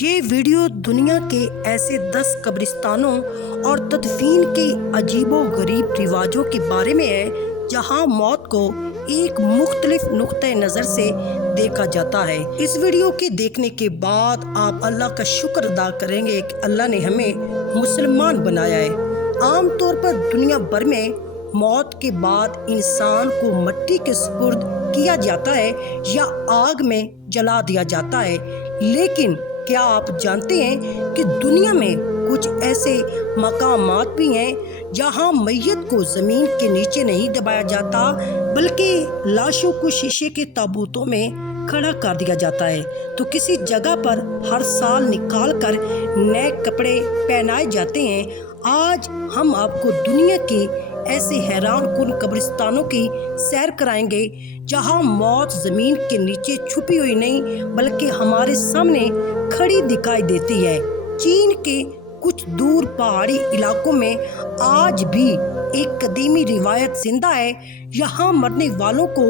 یہ ویڈیو دنیا کے ایسے 10 قبرستانوں اور تدفین کے عجیب و غریب رواجوں کے بارے میں ہے جہاں موت کو ایک مختلف نقطۂ نظر سے دیکھا جاتا ہے۔ اس ویڈیو کے دیکھنے کے بعد آپ اللہ کا شکر ادا کریں گے کہ اللہ نے ہمیں مسلمان بنایا ہے۔ عام طور پر دنیا بھر میں موت کے بعد انسان کو مٹی کے سپرد کیا جاتا ہے یا آگ میں جلا دیا جاتا ہے، لیکن کیا آپ جانتے ہیں کہ دنیا میں کچھ ایسے مقامات بھی ہیں جہاں میت کو زمین کے نیچے نہیں دبایا جاتا بلکہ لاشوں کو شیشے کے تابوتوں میں کھڑا کر دیا جاتا ہے، تو کسی جگہ پر ہر سال نکال کر نئے کپڑے پہنائے جاتے ہیں۔ آج ہم آپ کو دنیا کے ایسے حیران کن قبرستانوں کی سیر کرائیں گے جہاں موت زمین کے نیچے چھپی ہوئی نہیں بلکہ ہمارے سامنے کھڑی دکھائی دیتی ہے۔ چین کے کچھ دور پہاڑی علاقوں میں آج بھی ایک قدیمی روایت زندہ ہے۔ یہاں مرنے والوں کو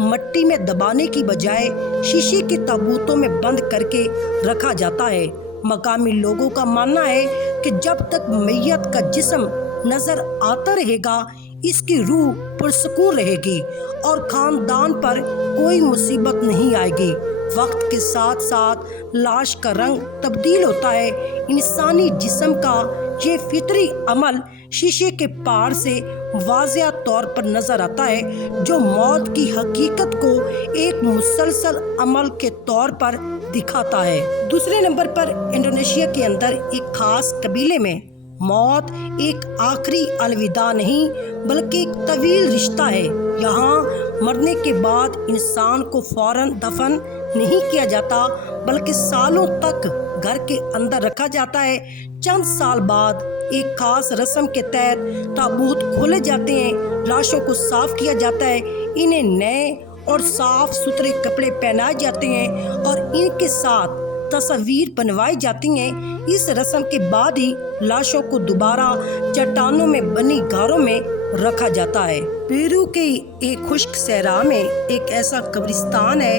مٹی میں دبانے کی بجائے شیشے کے تابوتوں میں بند کر کے رکھا جاتا ہے۔ مقامی لوگوں کا ماننا ہے کہ جب تک میت کا جسم نظر آتا رہے گا اس کی روح پرسکون رہے گی اور خاندان پر کوئی مصیبت نہیں آئے گی۔ وقت کے ساتھ ساتھ لاش کا رنگ تبدیل ہوتا ہے۔ انسانی جسم کا یہ فطری عمل شیشے کے پار سے واضح طور پر نظر آتا ہے، جو موت کی حقیقت کو ایک مسلسل عمل کے طور پر دکھاتا ہے۔ دوسرے نمبر پر انڈونیشیا کے اندر ایک خاص قبیلے میں موت ایک آخری الوداع نہیں بلکہ ایک طویل رشتہ ہے۔ یہاں مرنے کے بعد انسان کو فوراً دفن نہیں کیا جاتا بلکہ سالوں تک گھر کے اندر رکھا جاتا ہے۔ چند سال بعد ایک خاص رسم کے تحت تابوت کھولے جاتے ہیں، لاشوں کو صاف کیا جاتا ہے، انہیں نئے اور صاف ستھرے کپڑے پہنائے جاتے ہیں اور ان کے ساتھ تصاویر بنوائی جاتی ہیں۔ اس رسم کے بعد ہی لاشوں کو دوبارہ چٹانوں میں بنی غاروں میں رکھا جاتا ہے۔ پیرو کے ایک خشک صحرا میں ایک ایسا قبرستان ہے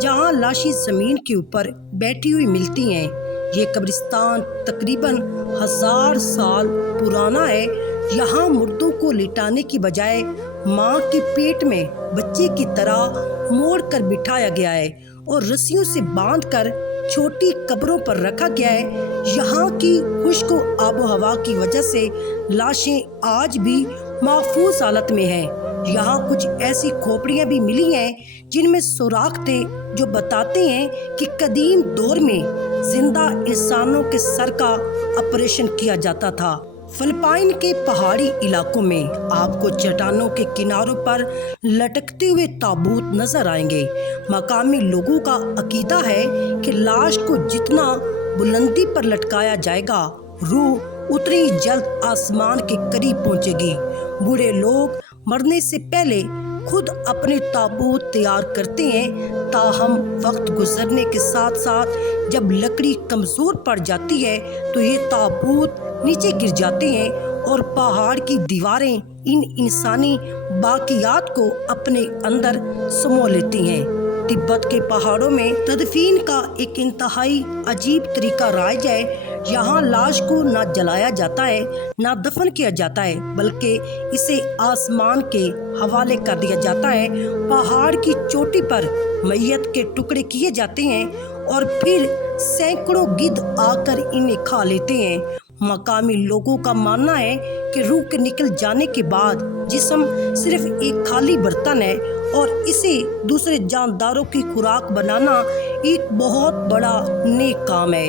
جہاں لاشیں زمین کے اوپر بیٹھی ہوئی ملتی ہیں۔ یہ قبرستان تقریباً 1000 سال پرانا ہے۔ یہاں مردوں کو لٹانے کی بجائے ماں کے پیٹ میں بچے کی طرح موڑ کر بٹھایا گیا ہے اور رسیوں سے باندھ کر چھوٹی قبروں پر رکھا گیا ہے۔ یہاں کی خشک آب و ہوا کی وجہ سے لاشیں آج بھی محفوظ حالت میں ہیں۔ یہاں کچھ ایسی کھوپڑیاں بھی ملی ہیں جن میں سوراخ تھے جو بتاتے ہیں کہ قدیم دور میں زندہ انسانوں کے سر کا آپریشن کیا جاتا تھا۔ فلپائن کے پہاڑی علاقوں میں آپ کو چٹانوں کے کناروں پر لٹکتے ہوئے تابوت نظر آئیں گے۔ مقامی لوگوں کا عقیدہ ہے کہ لاش کو جتنا بلندی پر لٹکایا جائے گا روح اتنی جلد آسمان کے قریب پہنچے گی۔ بوڑھے لوگ مرنے سے پہلے خود اپنے تابوت تیار کرتے ہیں، تاہم وقت گزرنے کے ساتھ ساتھ جب لکڑی کمزور پڑ جاتی ہے تو یہ تابوت نیچے گر جاتے ہیں اور پہاڑ کی دیواریں ان انسانی باقیات کو اپنے اندر سمو لیتی ہیں۔ تبت کے پہاڑوں میں تدفین کا ایک انتہائی عجیب طریقہ رائج ہے۔ یہاں لاش کو نہ جلایا جاتا ہے نہ دفن کیا جاتا ہے بلکہ اسے آسمان کے حوالے کر دیا جاتا ہے۔ پہاڑ کی چوٹی پر میت کے ٹکڑے کیے جاتے ہیں اور پھر سینکڑوں گدھ آ کر انہیں کھا لیتے ہیں۔ مقامی لوگوں کا ماننا ہے کہ روح کے نکل جانے کے بعد جسم صرف ایک خالی برتن ہے اور اسے دوسرے جانداروں کی خوراک بنانا ایک بہت بڑا نیک کام ہے۔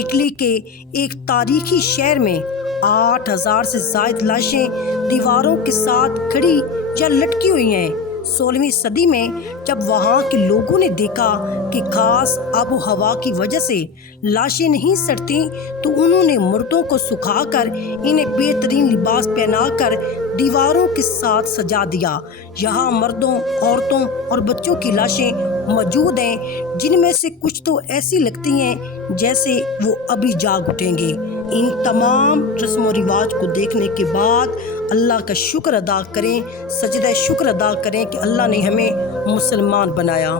اٹلی کے ایک تاریخی شہر میں 8000 سے زائد لاشیں دیواروں کے ساتھ کھڑی یا لٹکی ہوئی ہیں۔ 16ویں صدی میں جب وہاں کے لوگوں نے دیکھا کہ خاص آب و ہوا کی وجہ سے لاشیں نہیں سڑتی تو انہوں نے مردوں کو سکھا کر انہیں بہترین لباس پہنا کر دیواروں کے ساتھ سجا دیا۔ یہاں مردوں، عورتوں اور بچوں کی لاشیں موجود ہیں جن میں سے کچھ تو ایسی لگتی ہیں جیسے وہ ابھی جاگ اٹھیں گے۔ ان تمام رسم و رواج کو دیکھنے کے بعد اللہ کا شکر ادا کریں، سجدہ شکر ادا کریں کہ اللہ نے ہمیں مسلمان بنایا۔